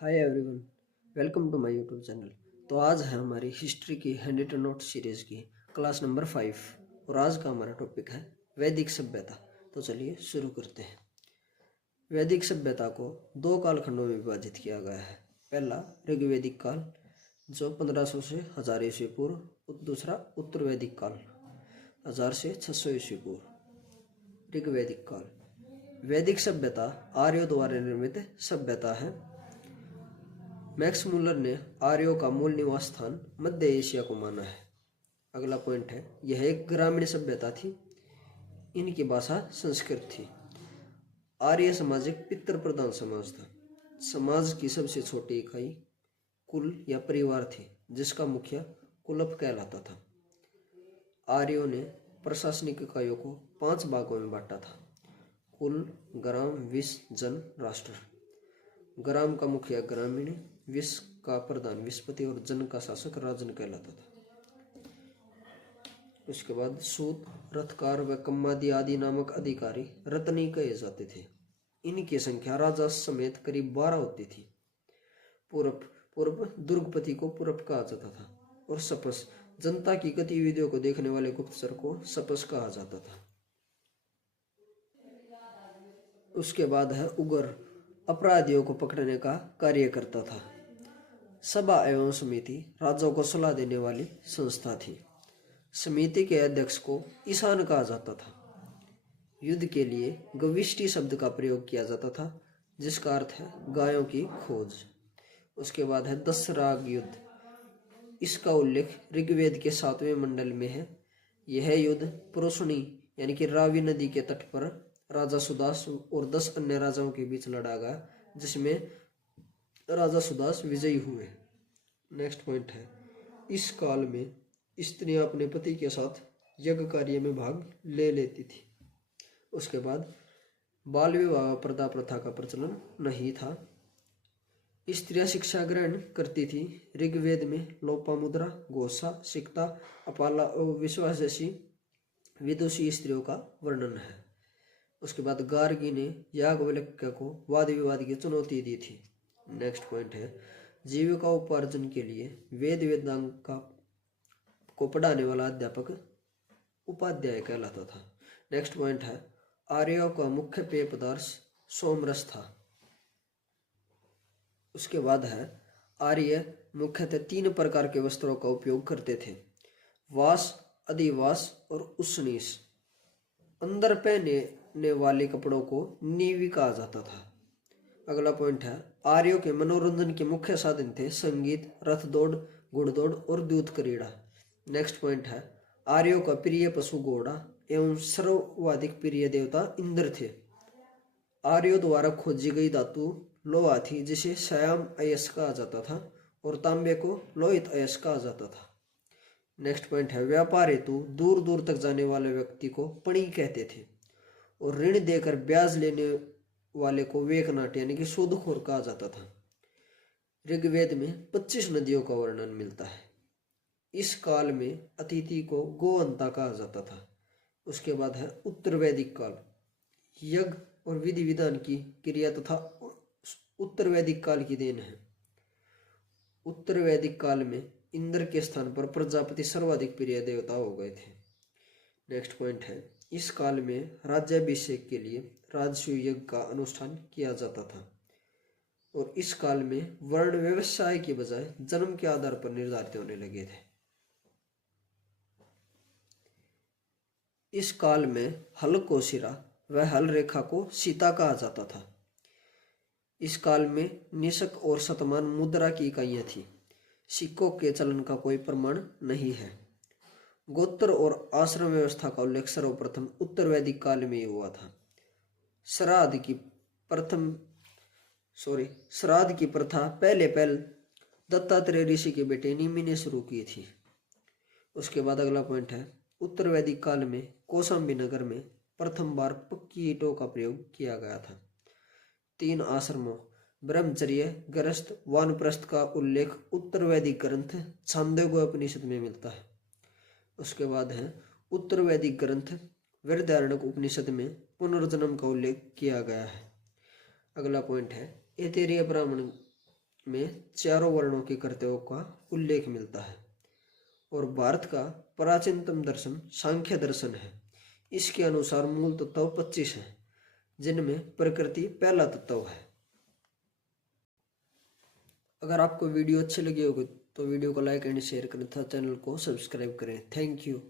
Hi everyone, welcome to my YouTube channel. तो आज है हमारी हिस्ट्री की हैंड रिटन नोट सीरीज की क्लास नंबर 5 और आज का हमारा टॉपिक है वैदिक सभ्यता। तो चलिए शुरू करते हैं। वैदिक सभ्यता को दो कालखंडों में विभाजित किया गया है। पहला ऋग्वैदिक काल जो 1500 से 1000 ईस्वी पूर्व, दूसरा उत्तर वैदिक काल 1000 से 600 ईस्वी पूर्व। ऋग्वैदिक काल वैदिक सभ्यता आर्यों द्वारा निर्मित सभ्यता है। मैक्स मुलर ने आर्यों का मूल निवास स्थान मध्य एशिया को माना है। अगला पॉइंट है, यह एक ग्रामीण सभ्यता थी। इनकी भाषा संस्कृत थी। आर्य समाज एक पितृ प्रधान समाज था। समाज की सबसे छोटी इकाई कुल या परिवार थी, जिसका मुखिया कुलप कहलाता था। आर्यों ने प्रशासनिक इकाइयों को 5 भागों में बांटा था: कुल, ग्राम, विष, जन, राष्ट्र। ग्राम का मुखिया ग्रामीण, विष का प्रधान विषपति और जन का शासक राजन कहलाता था। उसके बाद सूत, रथकार व कम्मादी आदि नामक अधिकारी रत्नी कहे जाते थे। इनकी संख्या राजा समेत करीब 12 होती थी। पूर्व दुर्गपति को पूर्व कहा जाता था और सपस जनता की गतिविधियों को देखने वाले गुप्तचर को सपस कहा जाता था। उसके बाद है उगर, अपराधियों को पकड़ने का कार्य करता था। सभा एवं समिति राजाओं को सलाह देने वाली संस्था थी। समिति के अध्यक्ष को ईशान कहा जाता था। युद्ध के लिए गविष्टि शब्द का प्रयोग किया जाता था, जिसका अर्थ है गायों की खोज। उसके बाद है दशराग युद्ध। इसका उल्लेख ऋग्वेद के 7वें मंडल में है। यह युद्ध पुरुषणी यानी कि रावी नदी के तट पर राजा सुदास और 10 अन्य राजाओं के बीच लड़ा गया, जिसमें राजा सुदास विजयी हुए। नेक्स्ट पॉइंट है, इस काल में स्त्रियां अपने पति के साथ यज्ञ कार्य में भाग ले लेती थी। उसके बाद बाल विवाह प्रथा का प्रचलन नहीं था। स्त्रियां शिक्षा ग्रहण करती थी। ऋग्वेद में लोपामुद्रा, घोषा, सिक्ता, अपाला और विश्वास जैसी विदुषी स्त्रियों का वर्णन है। उसके बाद गार्गी ने याज्ञवल्क्य को वाद विवाद की चुनौती दी थी। नेक्स्ट पॉइंट है, जीविका उपार्जन के लिए वेद वेदांग को पढ़ाने वाला अध्यापक उपाध्याय कहलाता था। नेक्स्ट पॉइंट है, आर्यों का मुख्य पेय पदार्थ सोमरस था। उसके बाद है, आर्य मुख्यतः 3 प्रकार के वस्त्रों का उपयोग करते थे: वास, अधिवास और उष्णीस। अंदर पहनने वाले कपड़ों को नीवी कहा जाता था। अगला पॉइंट है, आर्यों के मनोरंजन के मुख्य साधन थे संगीत, रथ दौड़, घुड़दौड़ और दूत क्रीड़ा। नेक्स्ट पॉइंट है, आर्यों का प्रिय पशु घोड़ा एवं सर्वाधिक प्रिय देवता इंद्र थे। आर्यों द्वारा खोजी गई धातु लोहा थी, जिसे श्याम अयस कहा जाता था, और तांबे को लोहित अयस कहा जाता था। नेक्स्ट पॉइंट है, व्यापार हेतु दूर दूर तक जाने वाले व्यक्ति को पणी कहते थे, और ऋण देकर ब्याज लेने वाले को वेकनाट यानी कि सूदखोर कहा जाता था। ऋग्वेद में 25 नदियों का वर्णन मिलता है। इस काल में अतिथि को गोवंता कहा जाता था। उसके बाद है उत्तर वैदिक काल। यज्ञ और विधि विधान की क्रिया तथा उत्तर वैदिक काल की देन है। उत्तर वैदिक काल में इंद्र के स्थान पर प्रजापति सर्वाधिक प्रिय देवता हो गए थे। नेक्स्ट पॉइंट है, इस काल में राज्याभिषेक के लिए राजसूय यज्ञ का अनुष्ठान किया जाता था, और इस काल में वर्ण व्यवसाय की बजाय जन्म के आधार पर निर्धारित होने लगे थे। इस काल में हल को सिरा व हल रेखा को सीता कहा जाता था। इस काल में निशक और शतमान मुद्रा की इकाइयां थी। सिक्कों के चलन का कोई प्रमाण नहीं है। गोत्र और आश्रम व्यवस्था का उल्लेख सर्वप्रथम उत्तर वैदिक काल में हुआ था। श्राद्ध की प्रथा पहले दत्तात्रेय ऋषि के बेटे निमि ने शुरू की थी। उसके बाद अगला पॉइंट है, उत्तर वैदिक काल में कौशाम्बी नगर में प्रथम बार पक्की ईंटों का प्रयोग किया गया था। 3 आश्रमों ब्रह्मचर्य, गृहस्थ, वानप्रस्थ का उल्लेख उत्तर वैदिक ग्रंथ छांदोग्य उपनिषद में मिलता है। उसके बाद है, उत्तर वैदिक ग्रंथ वृहदारण्यक उपनिषद में पुनर्जन्म का उल्लेख किया गया है। अगला पॉइंट है, ऐतरेय ब्राह्मण में चारों वर्णों के कर्तव्यों का उल्लेख मिलता है। और भारत का प्राचीनतम दर्शन सांख्य दर्शन है। इसके अनुसार मूल तत्व 25 हैं, जिनमें प्रकृति पहला तत्व है। अगर आपको वीडियो अच्छी लगी होगी तो वीडियो को लाइक एंड शेयर करें तथा चैनल को सब्सक्राइब करें। Thank you.